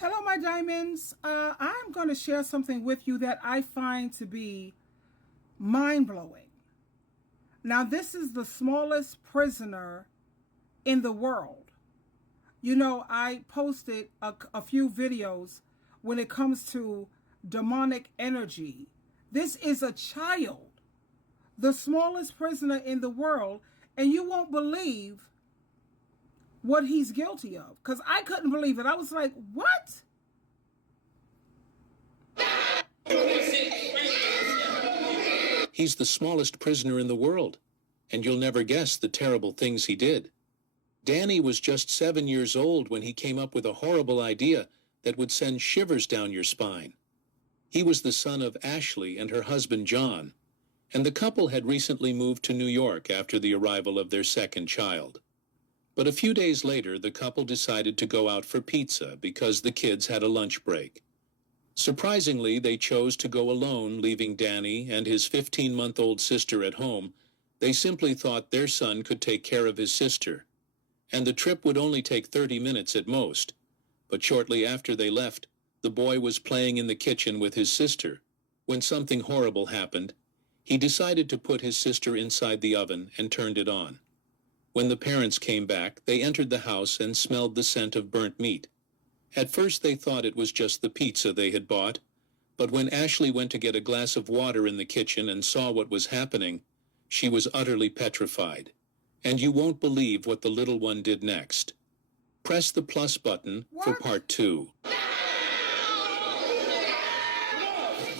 Hello, my diamonds. I'm going to share something with you that I find to be mind blowing. Now, this is the smallest prisoner in the world. You know, I posted a few videos when it comes to demonic energy. This is a child, the smallest prisoner in the world, and you won't believe what he's guilty of. Because I couldn't believe it. I was like, what? He's the smallest prisoner in the world, and you'll never guess the terrible things he did. Danny was just 7 years old when he came up with a horrible idea that would send shivers down your spine. He was the son of Ashley and her husband John, and the couple had recently moved to New York after the arrival of their second child. But a few days later, the couple decided to go out for pizza because the kids had a lunch break. Surprisingly, they chose to go alone, leaving Danny and his 15-month-old sister at home. They simply thought their son could take care of his sister, and the trip would only take 30 minutes at most. But shortly after they left, the boy was playing in the kitchen with his sister when something horrible happened. He decided to put his sister inside the oven and turned it on. When the parents came back, they entered the house and smelled the scent of burnt meat. At first they thought it was just the pizza they had bought, but when Ashley went to get a glass of water in the kitchen and saw what was happening, she was utterly petrified. And you won't believe what the little one did next. Press the plus button for part 2.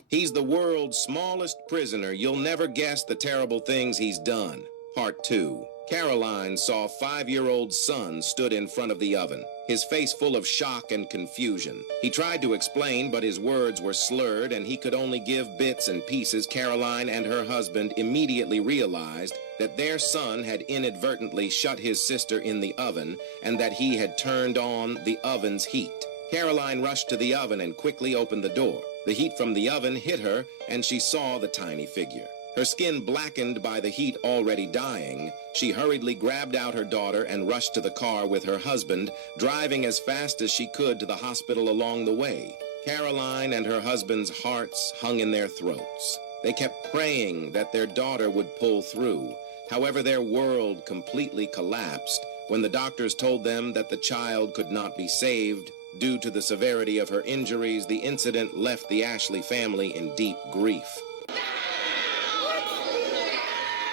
He's the world's smallest prisoner. You'll never guess the terrible things he's done. Part 2. Caroline saw 5-year-old son stood in front of the oven, his face full of shock and confusion. He tried to explain, but his words were slurred and he could only give bits and pieces. Caroline and her husband immediately realized that their son had inadvertently shut his sister in the oven and that he had turned on the oven's heat. Caroline rushed to the oven and quickly opened the door. The heat from the oven hit her and she saw the tiny figure. Her skin blackened by the heat already dying, she hurriedly grabbed out her daughter and rushed to the car with her husband, driving as fast as she could to the hospital along the way. Caroline and her husband's hearts hung in their throats. They kept praying that their daughter would pull through. However, their world completely collapsed when the doctors told them that the child could not be saved. Due to the severity of her injuries, the incident left the Ashley family in deep grief.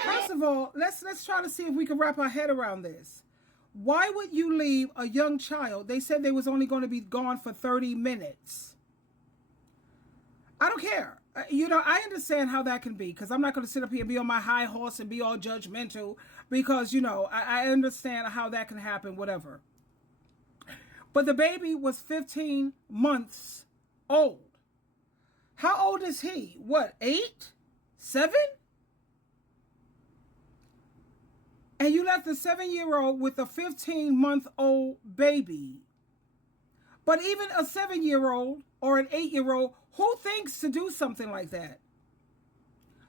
First of all, let's try to see if we can wrap our head around this. Why would you leave a young child? They said they was only going to be gone for 30 minutes. I don't care. You know, I understand how that can be, because I'm not going to sit up here and be on my high horse and be all judgmental, because, you know, I understand how that can happen, whatever. But the baby was 15 months old. How old is he? What, 8? 7? And you left a 7-year-old with a 15-month-old baby. But even a 7-year-old or an 8-year-old, who thinks to do something like that?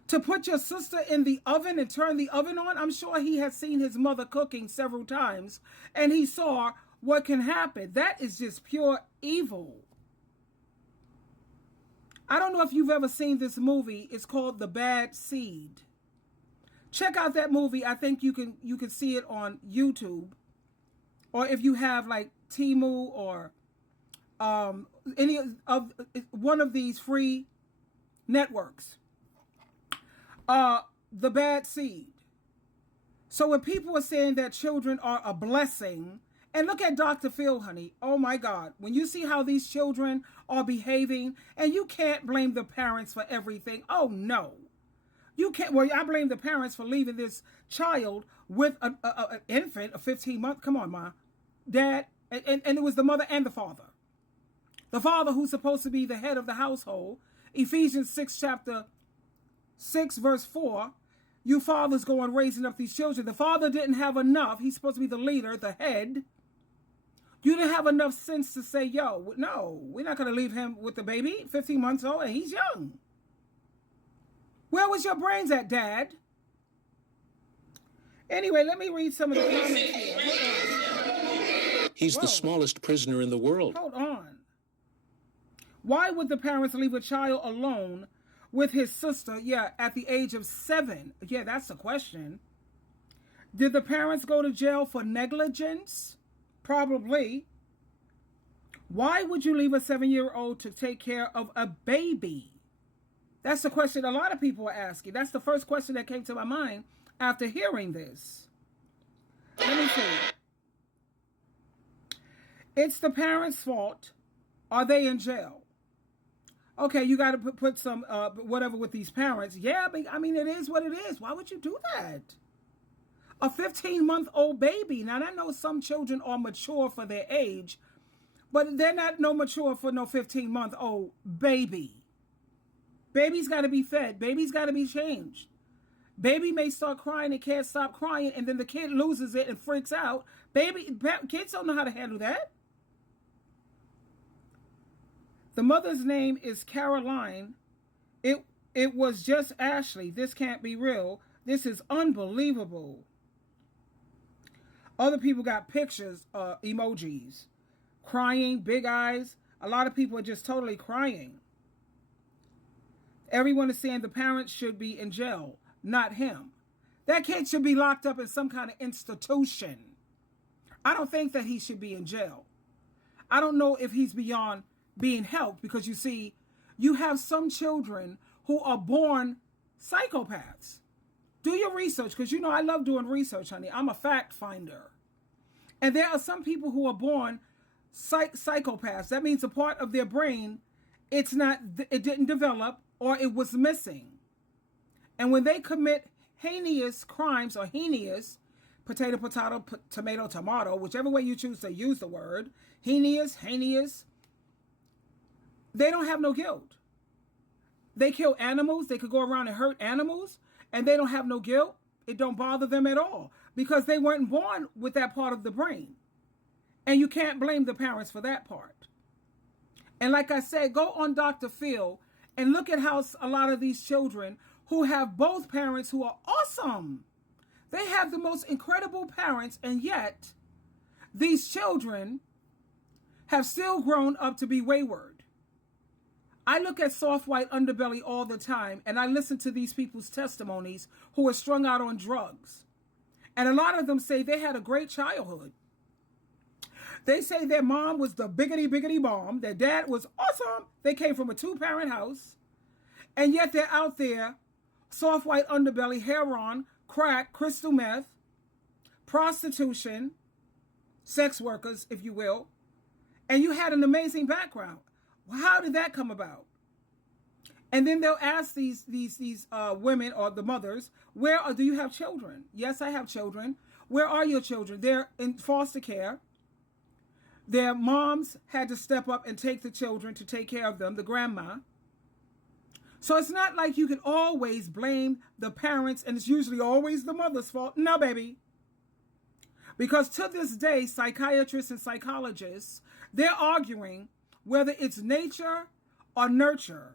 To put your sister in the oven and turn the oven on? I'm sure he has seen his mother cooking several times, and he saw what can happen. That is just pure evil. I don't know if you've ever seen this movie. It's called The Bad Seed. Check out that movie. I think you can see it on YouTube, or if you have like Temu or any of one of these free networks. The Bad Seed. So when people are saying that children are a blessing, and look at Dr. Phil, honey. Oh my God. When you see how these children are behaving, and you can't blame the parents for everything. Oh no. You can't. Well, I blame the parents for leaving this child with an infant, a 15-month. Come on, Ma. Dad. And it was the mother and the father. The father, who's supposed to be the head of the household. Ephesians 6, chapter 6, verse 4. You fathers go on raising up these children. The father didn't have enough. He's supposed to be the leader, the head. You didn't have enough sense to say, yo, no, we're not going to leave him with the baby, 15 months old, and he's young. Where was your brains at, Dad? Anyway, let me read some of the comments here. He's the smallest prisoner in the world. Hold on. Why would the parents leave a child alone with his sister, at the age of 7? Yeah, that's the question. Did the parents go to jail for negligence? Probably. Why would you leave a 7-year-old to take care of a baby? That's the question a lot of people are asking. That's the first question that came to my mind after hearing this. Let me see. It's the parents' fault. Are they in jail? Okay, you got to put some whatever with these parents. Yeah, but, I mean, it is what it is. Why would you do that? A 15-month-old baby. Now, I know some children are mature for their age, but they're not mature for no 15-month-old baby. Baby's got to be fed. Baby's got to be changed. Baby may start crying and can't stop crying, and then the kid loses it and freaks out. Kids don't know how to handle that. The mother's name is Caroline. It was just Ashley. This can't be real. This is unbelievable. Other people got pictures, emojis, crying, big eyes. A lot of people are just totally crying. Everyone is saying the parents should be in jail, not him. That kid should be locked up in some kind of institution. I don't think that he should be in jail. I don't know if he's beyond being helped, because you see, you have some children who are born psychopaths. Do your research, because you know I love doing research, honey. I'm a fact finder. And there are some people who are born psychopaths. That means a part of their brain, it didn't develop, or it was missing. And when they commit heinous crimes, or heinous, potato, tomato, whichever way you choose to use the word, heinous, they don't have no guilt. They kill animals. They could go around and hurt animals, and they don't have no guilt. It don't bother them at all, because they weren't born with that part of the brain. And you can't blame the parents for that part. And like I said, go on Dr. Phil and look at how a lot of these children who have both parents who are awesome. They have the most incredible parents, and yet these children have still grown up to be wayward. I look at soft white underbelly all the time, and I listen to these people's testimonies who are strung out on drugs. And a lot of them say they had a great childhood. They say their mom was the biggity bomb. Their dad was awesome. They came from a 2-parent house. And yet they're out there, soft white underbelly, heroin, crack, crystal meth, prostitution, sex workers, if you will. And you had an amazing background. How did that come about? And then they'll ask these women, or the mothers, do you have children? Yes, I have children. Where are your children? They're in foster care. Their moms had to step up and take the children to take care of them, the grandma. So it's not like you can always blame the parents, and it's usually always the mother's fault. No, baby. Because to this day, psychiatrists and psychologists, they're arguing whether it's nature or nurture.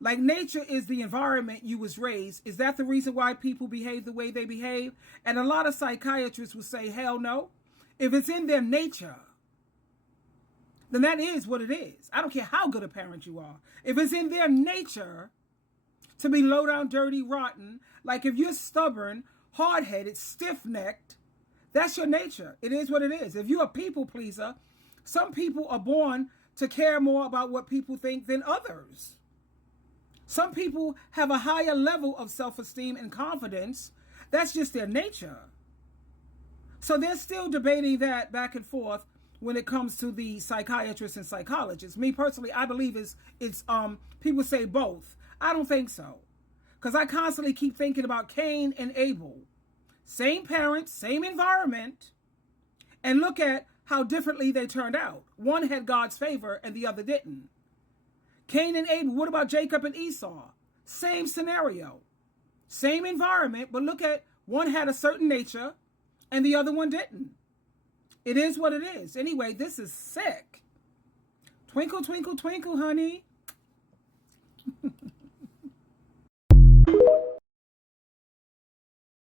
Like, nature is the environment you was raised. Is that the reason why people behave the way they behave? And a lot of psychiatrists will say, hell no. If it's in their nature, then that is what it is. I don't care how good a parent you are. If it's in their nature to be low down, dirty, rotten, like if you're stubborn, hard-headed, stiff-necked, that's your nature. It is what it is. If you're a people pleaser, some people are born to care more about what people think than others. Some people have a higher level of self-esteem and confidence. That's just their nature. So they're still debating that back and forth when it comes to the psychiatrists and psychologists. Me personally, I believe it's people say both. I don't think so. Because I constantly keep thinking about Cain and Abel. Same parents, same environment. And look at how differently they turned out. One had God's favor and the other didn't. Cain and Abel. What about Jacob and Esau? Same scenario. Same environment, but look at one had a certain nature and the other one didn't. It is what it is. Anyway, this is sick. Twinkle, twinkle, twinkle, honey.